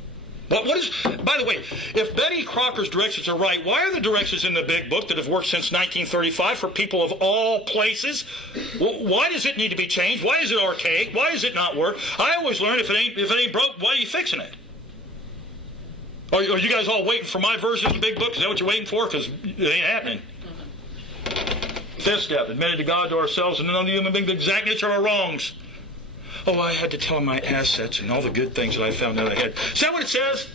What is? By the way, if Betty Crocker's directions are right, why are the directions in the big book that have worked since 1935 for people of all places? Why does it need to be changed? Why is it archaic? Why does it not work? I always learn if it ain't broke, why are you fixing it? Are you guys all waiting for my version of the big book? Is that what you're waiting for? Because it ain't happening. Fifth step, admitted to God, to ourselves, and none of human beings the exact nature of our wrongs. Oh, I had to tell him my assets and all the good things that I found out I had. Is that what it says?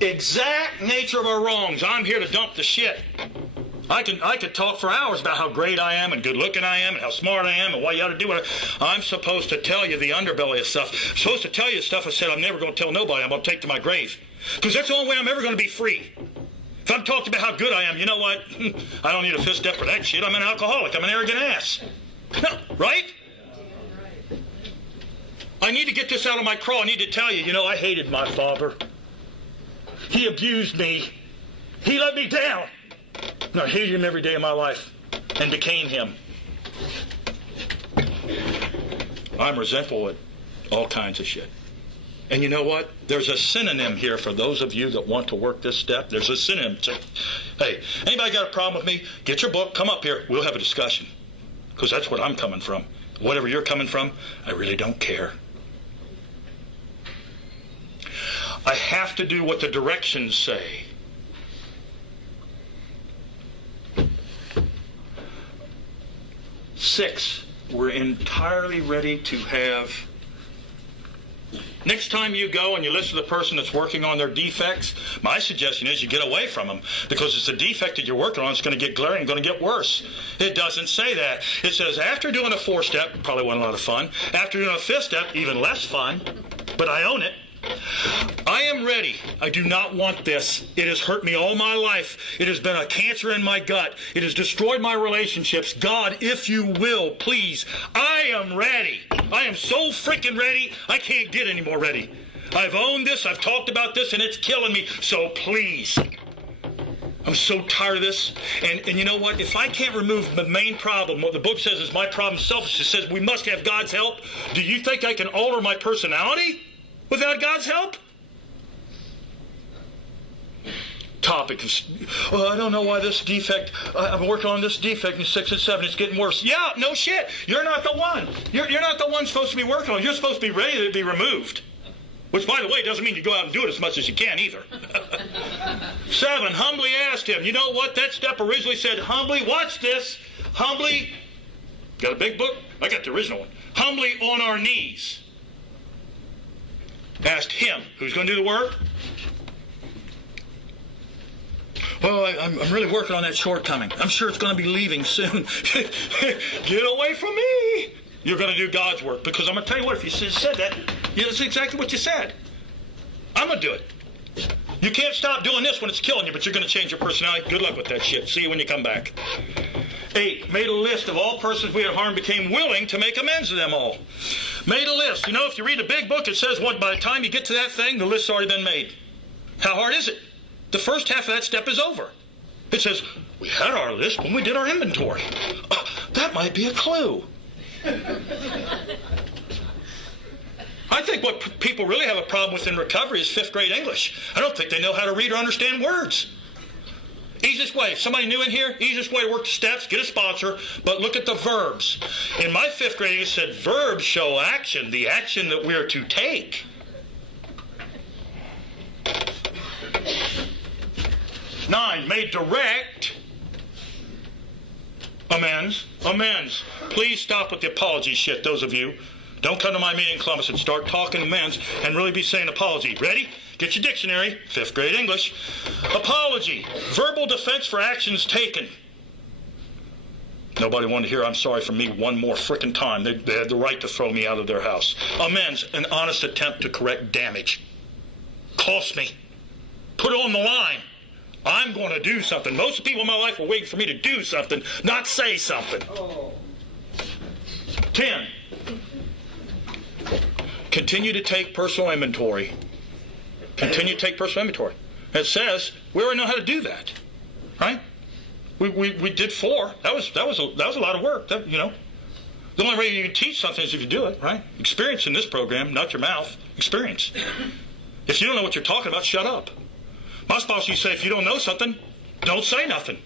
Exact nature of our wrongs. I'm here to dump the shit. I could talk for hours about how great I am and good looking I am and how smart I am and why you ought to do what I'm supposed to tell you the underbelly of stuff. I'm supposed to tell you stuff I said I'm never going to tell nobody. I'm going to take to my grave. Because that's the only way I'm ever going to be free. If I'm talking about how good I am, you know what? I don't need a fifth step for that shit. I'm an alcoholic. I'm an arrogant ass. Right? I need to get this out of my craw. I need to tell you, you know, I hated my father. He abused me. He let me down. And I hated him every day of my life and became him. I'm resentful at all kinds of shit. And you know what? There's a synonym here for those of you that want to work this step. There's a synonym. Hey, anybody got a problem with me? Get your book, come up here, we'll have a discussion. Because that's what I'm coming from. Whatever you're coming from, I really don't care. I have to do what the directions say. Six, we're entirely ready to have. Next time you go and you listen to the person that's working on their defects, my suggestion is you get away from them because it's a defect that you're working on. It's going to get glaring, going to get worse. It doesn't say that. It says after doing a 4-step, probably wasn't a lot of fun. After doing a 5th step, even less fun, but I own it. I am ready. I do not want this. It has hurt me all my life. It has been a cancer in my gut. It has destroyed my relationships. God, if you will, please, I am ready. I am so freaking ready, I can't get any more ready. I've owned this, I've talked about this, and it's killing me, so please. I'm so tired of this. And you know what? If I can't remove the main problem, what the book says is my problem, selfishness, says we must have God's help. Do you think I can alter my personality without God's help? Topic. I don't know why this defect, I'm working on this defect in 6 and 7, it's getting worse. Yeah, no shit. You're not the one. You're not the one supposed to be working on it. You're supposed to be ready to be removed. Which, by the way, doesn't mean you go out and do it as much as you can either. 7, humbly asked him. You know what? That step originally said, humbly, watch this. Humbly, got a big book? I got the original one. Humbly on our knees. Asked him, who's going to do the work? Well, I'm really working on that shortcoming. I'm sure it's going to be leaving soon. Get away from me. You're going to do God's work. Because I'm going to tell you what, if you said that, yeah, that's exactly what you said. I'm going to do it. You can't stop doing this when it's killing you, but you're going to change your personality. Good luck with that shit. See you when you come back. 8, made a list of all persons we had harmed, became willing to make amends to them all. Made a list. You know, if you read a big book, it says what, by the time you get to that thing, the list's already been made. How hard is it? The first half of that step is over. It says, we had our list when we did our inventory. That might be a clue. I think what people really have a problem with in recovery is 5th grade English. I don't think they know how to read or understand words. Easiest way, if somebody new in here, easiest way to work the steps, get a sponsor, but look at the verbs. In my 5th grade, it said verbs show action, the action that we're to take. 9, made direct amends. Amends. Please stop with the apology shit, those of you. Don't come to my meeting in Columbus and start talking amends and really be saying apology. Ready? Get your dictionary. 5th grade English. Apology. Verbal defense for actions taken. Nobody wanted to hear I'm sorry for me one more frickin' time. They had the right to throw me out of their house. Amends. An honest attempt to correct damage. Cost me. Put it on the line. I'm going to do something. Most of the people in my life were waiting for me to do something, not say something. 10. Continue to take personal inventory. Continue to take personal inventory. It says we already know how to do that, right? We did 4. That was a lot of work. You know, the only way you can teach something is if you do it, right? Experience in this program, not your mouth. Experience. If you don't know what you're talking about, shut up. My spouse used to say, if you don't know something, don't say nothing.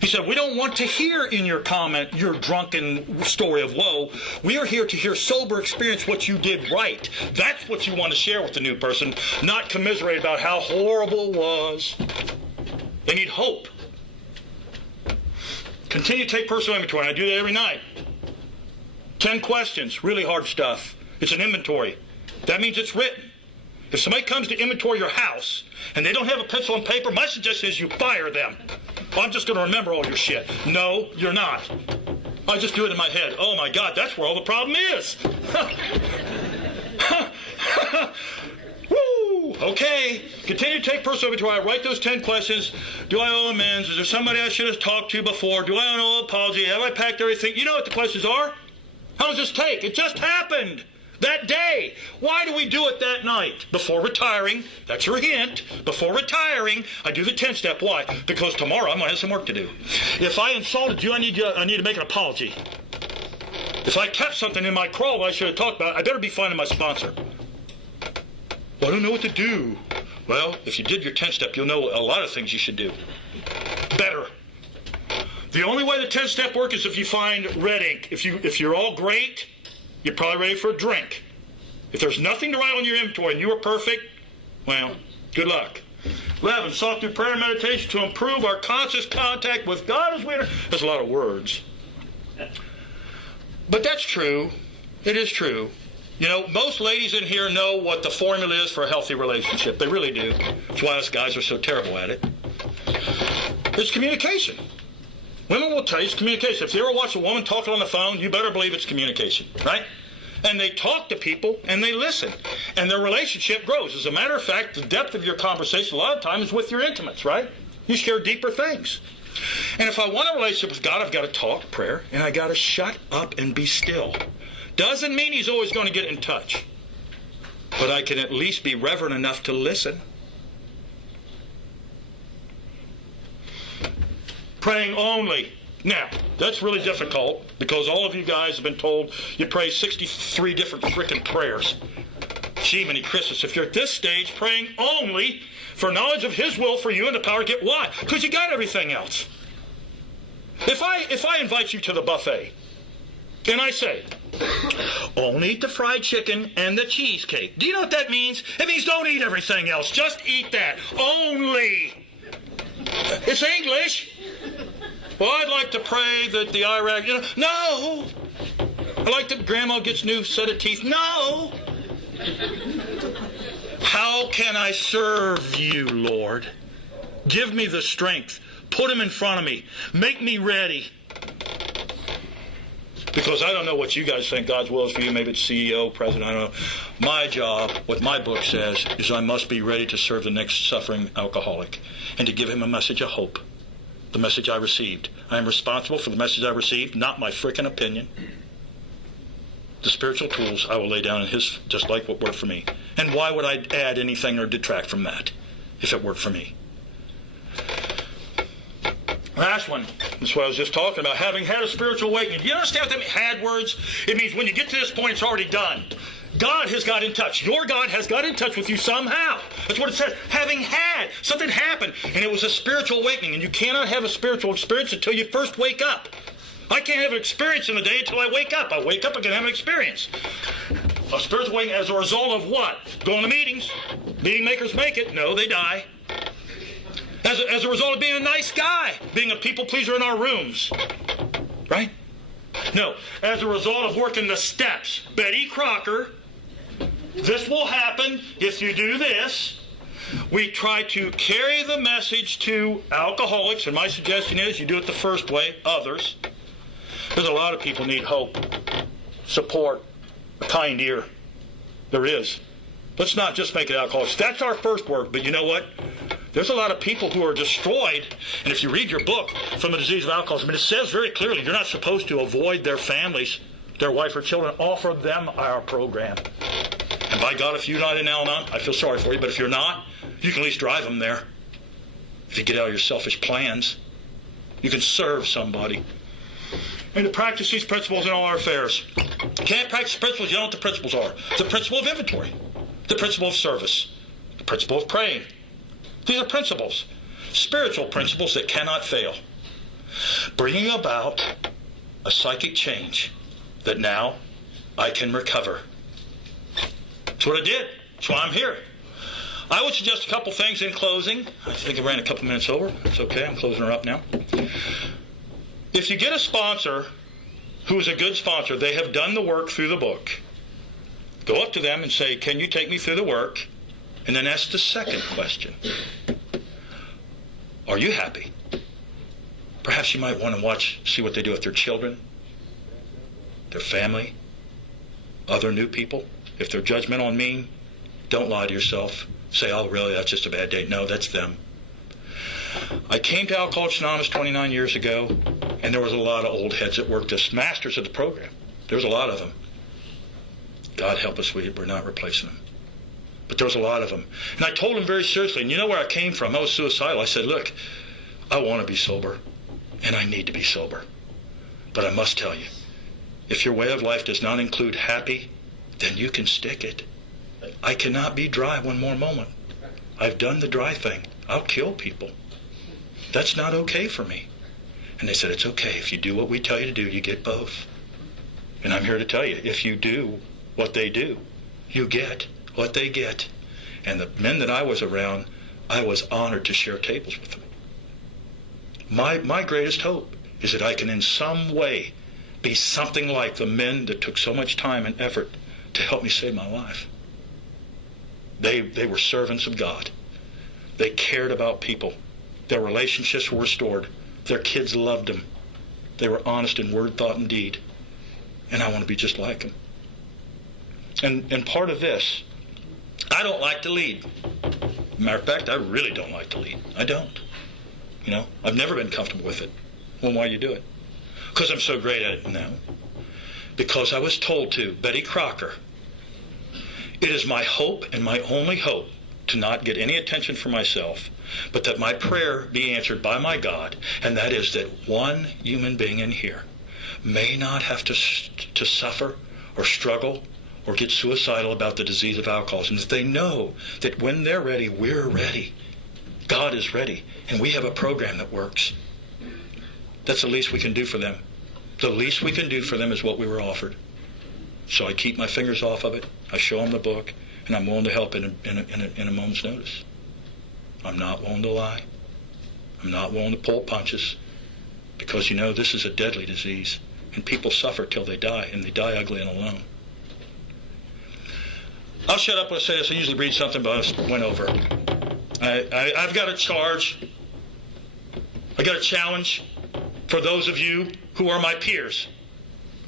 He said, we don't want to hear in your comment your drunken story of woe. We are here to hear sober experience what you did right. That's what you want to share with the new person, not commiserate about how horrible it was. They need hope. Continue to take personal inventory. I do that every night. 10 questions, really hard stuff. It's an inventory. That means it's written. If somebody comes to inventory your house and they don't have a pencil and paper, my suggestion is you fire them. Well, I'm just going to remember all your shit. No, you're not. I just do it in my head. Oh my God, that's where all the problem is. Woo! Okay. Continue to take personal inventory. I write those 10 questions. Do I owe amends? Is there somebody I should have talked to before? Do I owe an apology? Have I packed everything? You know what the questions are? How does this take? It just happened. That day. Why do we do it that night? Before retiring. That's your hint. Before retiring, I do the 10-step. Why? Because tomorrow I'm going to have some work to do. If I insulted you, I need to make an apology. If I kept something in my crawl that I should have talked about, I better be finding my sponsor. Well, I don't know what to do. Well, if you did your 10-step, you'll know a lot of things you should do. Better. The only way the 10-step work is if you find red ink. If you're all great, you're probably ready for a drink. If there's nothing to write on your inventory and you are perfect, well, good luck. 11, sought through prayer and meditation to improve our conscious contact with God as we are. That's a lot of words. But that's true. It is true. You know, most ladies in here know what the formula is for a healthy relationship. They really do. That's why us guys are so terrible at it. It's communication. Women will tell you it's communication. If you ever watch a woman talking on the phone, you better believe it's communication, right? And they talk to people, and they listen. And their relationship grows. As a matter of fact, the depth of your conversation a lot of times is with your intimates, right? You share deeper things. And if I want a relationship with God, I've got to talk prayer, and I got to shut up and be still. Doesn't mean he's always going to get in touch. But I can at least be reverent enough to listen. Praying only. Now, that's really difficult because all of you guys have been told you pray 63 different frickin' prayers. Gee, many Christmas, if you're at this stage praying only for knowledge of his will for you and the power to get, why? Because you got everything else. If I invite you to the buffet, and I say, only eat the fried chicken and the cheesecake. Do you know what that means? It means don't eat everything else. Just eat that. Only. It's English. Well, I'd like to pray that the Iraq, no. I like that Grandma gets a new set of teeth. No. How can I serve you, Lord? Give me the strength. Put him in front of me. Make me ready. Because I don't know what you guys think God's will is for you. Maybe it's CEO, president, I don't know. My job, what my book says, is I must be ready to serve the next suffering alcoholic and to give him a message of hope. The message I received. I am responsible for the message I received, not my frickin' opinion. The spiritual tools I will lay down in his, just like what worked for me. And why would I add anything or detract from that if it worked for me? Last one. That's what I was just talking about. Having had a spiritual awakening. Do you understand what that means? Had words? It means when you get to this point, it's already done. God has got in touch. Your God has got in touch with you somehow. That's what it says. Having had. Something happened. And it was a spiritual awakening. And you cannot have a spiritual experience until you first wake up. I can't have an experience in the day until I wake up. I wake up, I can have an experience. A spiritual awakening as a result of what? Going to meetings. Meeting makers make it. No, they die. As a result of being a nice guy, being a people pleaser in our rooms. Right? No, as a result of working the steps. Betty Crocker, this will happen if you do this. We try to carry the message to alcoholics, and my suggestion is you do it the first way, others. There's a lot of people need hope, support, a kind ear. There is. Let's not just make it alcoholics. That's our first work, but you know what? There's a lot of people who are destroyed, and if you read your book, From the Disease of Alcoholism, it says very clearly you're not supposed to avoid their families, their wife or children. Offer them our program. And by God, if you're not in Al-Anon, I feel sorry for you, but if you're not, you can at least drive them there. If you get out of your selfish plans, you can serve somebody. And to practice these principles in all our affairs. You can't practice principles, you don't know what the principles are. The principle of inventory, the principle of service, the principle of praying. These are principles, spiritual principles that cannot fail. Bringing about a psychic change that now I can recover. That's what I did. That's why I'm here. I would suggest a couple things in closing. I think I ran a couple minutes over. It's okay, I'm closing her up now. If you get a sponsor who's a good sponsor, they have done the work through the book. Go up to them and say, can you take me through the work? And then ask the second question. Are you happy? Perhaps you might want to see what they do with their children, their family, other new people. If they're judgmental and mean, don't lie to yourself. Say, oh, really, that's just a bad day. No, that's them. I came to Alcoholics Anonymous 29 years ago, and there was a lot of old heads that worked as masters of the program. There was a lot of them. God help us, we're not replacing them. But there was a lot of them. And I told them very seriously, and you know where I came from? I was suicidal. I said, look, I want to be sober, and I need to be sober. But I must tell you, if your way of life does not include happy, then you can stick it. I cannot be dry one more moment. I've done the dry thing. I'll kill people. That's not okay for me. And they said, it's okay. If you do what we tell you to do, you get both. And I'm here to tell you, if you do what they do, you get what they get. And the men that I was around, I was honored to share tables with them. My greatest hope is that I can in some way be something like the men that took so much time and effort to help me save my life. They were servants of God. They cared about people. Their relationships were restored. Their kids loved them. They were honest in word, thought, and deed. And I want to be just like them. And part of this, I don't like to lead. Matter of fact, I really don't like to lead. I don't. You know, I've never been comfortable with it. Well, why do you do it? Because I'm so great at it now. Because I was told to. Betty Crocker. It is my hope and my only hope to not get any attention for myself, but that my prayer be answered by my God, and that is that one human being in here may not have to suffer or struggle or get suicidal about the disease of alcoholism. That they know that when they're ready, we're ready. God is ready, and we have a program that works. That's the least we can do for them. The least we can do for them is what we were offered. So I keep my fingers off of it. I show them the book, and I'm willing to help in a moment's notice. I'm not willing to lie. I'm not willing to pull punches, because you know this is a deadly disease, and people suffer till they die, and they die ugly and alone. I'll shut up when I say this. I usually read something, but I went over. I've got a charge. I got a challenge for those of you who are my peers.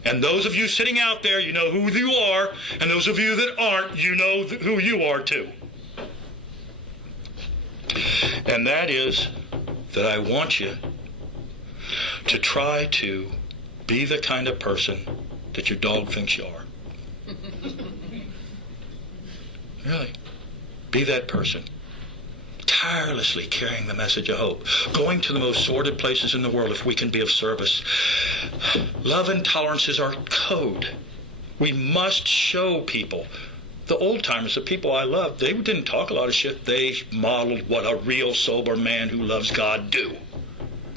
And those of you sitting out there, you know who you are. And those of you that aren't, you know who you are too. And that is that I want you to try to be the kind of person that your dog thinks you are. Really. Be that person. Tirelessly carrying the message of hope. Going to the most sordid places in the world if we can be of service. Love and tolerance is our code. We must show people. The old timers, the people I love, they didn't talk a lot of shit. They modeled what a real sober man who loves God do.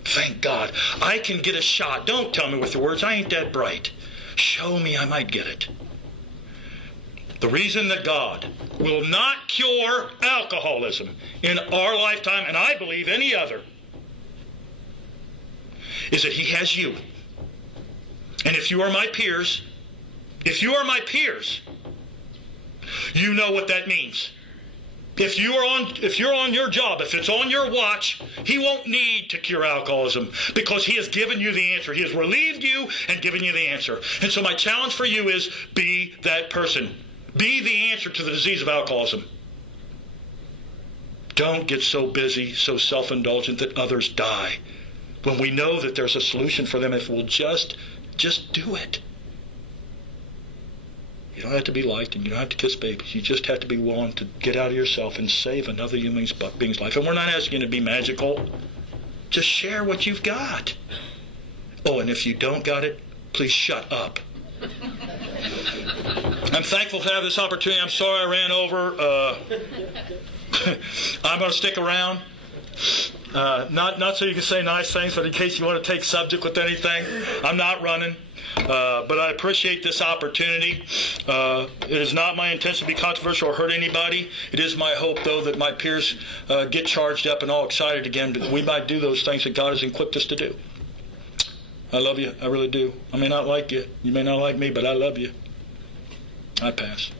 Thank God. I can get a shot. Don't tell me with the words. I ain't that bright. Show me, I might get it. The reason that God will not cure alcoholism in our lifetime, and I believe any other, is that He has you. And if you are my peers, you know what that means. If you're on your job, if it's on your watch, He won't need to cure alcoholism because He has given you the answer. He has relieved you and given you the answer. And so my challenge for you is be that person. Be the answer to the disease of alcoholism. Don't get so busy, so self-indulgent that others die. When we know that there's a solution for them, if we'll just do it. You don't have to be liked and you don't have to kiss babies. You just have to be willing to get out of yourself and save another human being's life. And we're not asking you to be magical. Just share what you've got. Oh, and if you don't got it, please shut up. I'm thankful to have this opportunity. I'm sorry I ran over. I'm going to stick around. Not so you can say nice things, but in case you want to take subject with anything, I'm not running. But I appreciate this opportunity. It is not my intention to be controversial or hurt anybody. It is my hope, though, that my peers get charged up and all excited again, but we might do those things that God has equipped us to do. I love you. I really do. I may not like you. You may not like me, but I love you. I pass.